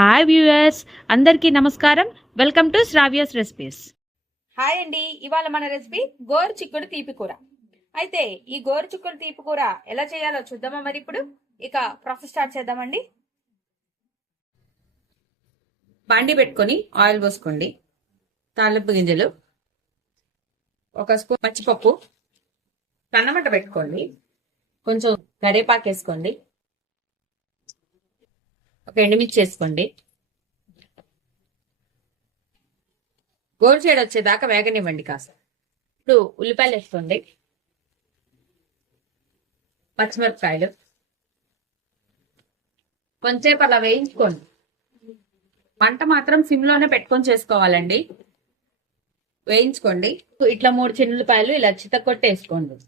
Hi viewers, అందరికీ నమస్కారం. Welcome to Sravya's recipes. Hi అండి. ఇవాళ మన రెసిపీ గోరు చిక్కుడు తీపి కూర. అయితే ఈ గోరు చిక్కుడు తీపి కూర ఎలా చేయాలో చూద్దామా మరి ఇప్పుడు. ఇక ప్రాసెస్ స్టార్ట్ చేద్దామండి. బాండి పెట్టుకొని ఆయిల్ పోసుకోండి. తాలింపు గింజలు, ఒక స్పూన్ పచ్చిపప్పు, సన్నమంట పెట్టుకోండి. కొంచెం కరివేపాకు వేసుకోండి. ఒక ఎండుమిర్చి వేసుకోండి. గోరు సైడ్ వచ్చేదాకా వేగనివ్వండి కాస్త. ఇప్పుడు ఉల్లిపాయలు వేసుకోండి, పచ్చిమిరపకాయలు కొంచెంసేపు అలా వేయించుకోండి. మంట మాత్రం సిమ్ లోనే పెట్టుకొని చేసుకోవాలండి. వేయించుకోండి. ఇట్లా 3 చిన్నులపాయలు ఇలా చితకొట్టి వేసుకోండి.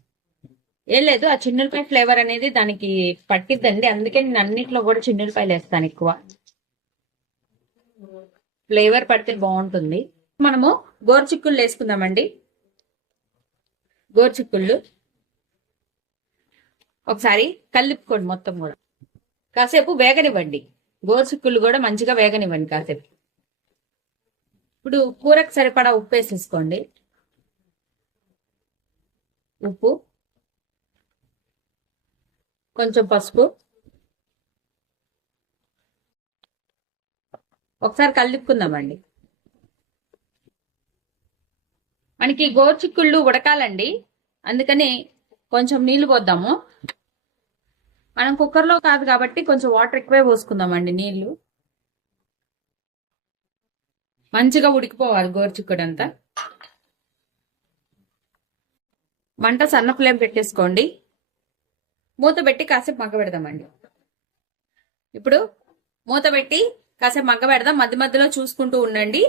ఏం లేదు, ఆ చిన్నులపాయ ఫ్లేవర్ అనేది దానికి పట్టిద్దండి. అందుకే నేను అన్నిట్లో కూడా చిన్నులపాయలు వేస్తాను ఎక్కువ. ఫ్లేవర్ పడితే బాగుంటుంది. మనము గోరుచిక్కుళ్ళు వేసుకుందామండి. గోరుచిక్కుళ్ళు ఒకసారి కలిపుకోండి. మొత్తం కూడా కాసేపు వేగనివ్వండి. గోరుచిక్కుళ్ళు కూడా మంచిగా వేగనివ్వండి కాసేపు. ఇప్పుడు కూరకు సరిపడా ఉప్పు వేసేసుకోండి. ఉప్పు, కొంచెం పసుపు, ఒకసారి కలిపుకుందామండి. మనకి గోరుచిక్కుళ్ళు ఉడకాలండి, అందుకని కొంచెం నీళ్లు పోద్దాము. మనం కుక్కర్లో కాదు కాబట్టి కొంచెం వాటర్ ఎక్కువే పోసుకుందామండి. నీళ్లు మంచిగా ఉడికిపోవాలి గోరుచిక్కుడు అంతా. మంట సన్న ఫ్లేమ్ పెట్టేసుకోండి. మూత పెట్టి కాసేపు మగ్గ పెడదామండి. ఇప్పుడు మూత పెట్టి కాసేపు మగ్గ పెడదాం. మధ్య మధ్యలో చూసుకుంటూ ఉండండి.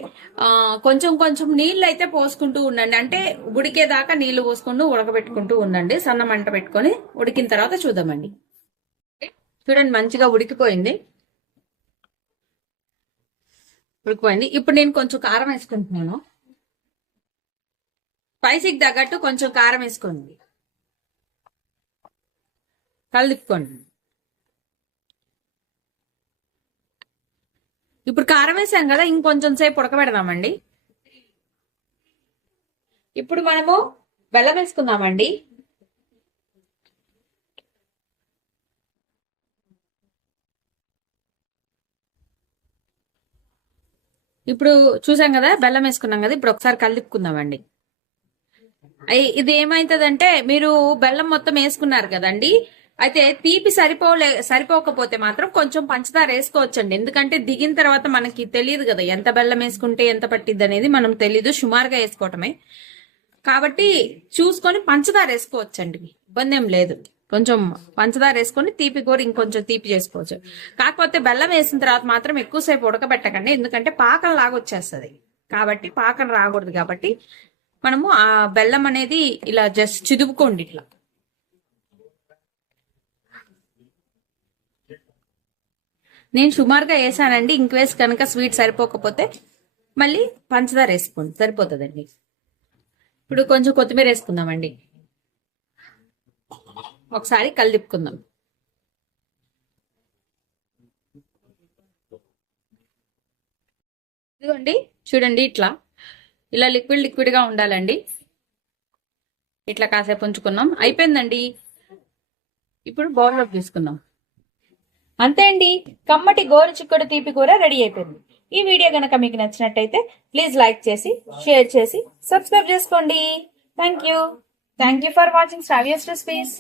కొంచెం కొంచెం నీళ్ళు అయితే పోసుకుంటూ ఉండండి. అంటే ఉడికేదాకా నీళ్లు పోసుకుంటూ ఉడకబెట్టుకుంటూ ఉండండి. సన్న మంట పెట్టుకొని ఉడికిన తర్వాత చూద్దామండి. చూడండి, మంచిగా ఉడికిపోయింది. ఇప్పుడు నేను కొంచెం కారం వేసుకుంటున్నాను. స్పైసీకి తగ్గట్టు కొంచెం కారం వేసుకోండి. కలుపుకోండి. ఇప్పుడు కారం వేసాం కదా, ఇంకొంచెం సేపు ఉడకబెడదామండి. ఇప్పుడు మనము బెల్లం వేసుకుందామండి. ఇప్పుడు చూసాం కదా, బెల్లం వేసుకున్నాం కదా. ఇప్పుడు ఒకసారి కలుపుకుందామండి. ఇది ఏమైతుందంటే, మీరు బెల్లం మొత్తం వేసుకున్నారు కదండి, అయితే తీపి సరిపోకపోతే మాత్రం కొంచెం పంచదార వేసుకోవచ్చండి. ఎందుకంటే దిగిన తర్వాత మనకి తెలియదు కదా ఎంత బెల్లం వేసుకుంటే ఎంత పట్టిద్ది అనేది మనం తెలీదు. సుమారుగా వేసుకోవటమే కాబట్టి చూసుకొని పంచదార వేసుకోవచ్చండి. ఇబ్బంది ఏం లేదు. కొంచెం పంచదార వేసుకొని తీపి కూర ఇంకొంచెం తీపి చేసుకోవచ్చు. కాకపోతే బెల్లం వేసిన తర్వాత మాత్రం ఎక్కువసేపు ఉడకబెట్టకండి, ఎందుకంటే పాకం లాగొచ్చేస్తుంది. కాబట్టి పాకం రాకూడదు. కాబట్టి మనము ఆ బెల్లం అనేది ఇలా జస్ట్ చిదుపుకోండి. ఇట్లా నేను సుమారుగా వేసానండి. ఇంక్వేస్ కనుక స్వీట్ సరిపోకపోతే మళ్ళీ పంచదార వేసుకోండి, సరిపోతుందండి. ఇప్పుడు కొంచెం కొత్తిమీర వేసుకుందామండి. ఒకసారి కలిపుకుందాం. ఇదిగోండి, చూడండి, ఇలా లిక్విడ్ గా ఉండాలండి. ఇట్లా కాసేపు ఉంచుకున్నాం. అయిపోయిందండి. ఇప్పుడు బౌల్లోకి తీసుకుందాం. అంతే అండి, కమ్మటి గోరుచిక్కుడు తీపి కూర రెడీ అయిపోయింది. ఈ వీడియో గనక మీకు నచ్చినట్టయితే ప్లీజ్ లైక్ చేసి, షేర్ చేసి, సబ్స్క్రైబ్ చేసుకోండి. Thank you for watching Sravya's recipes.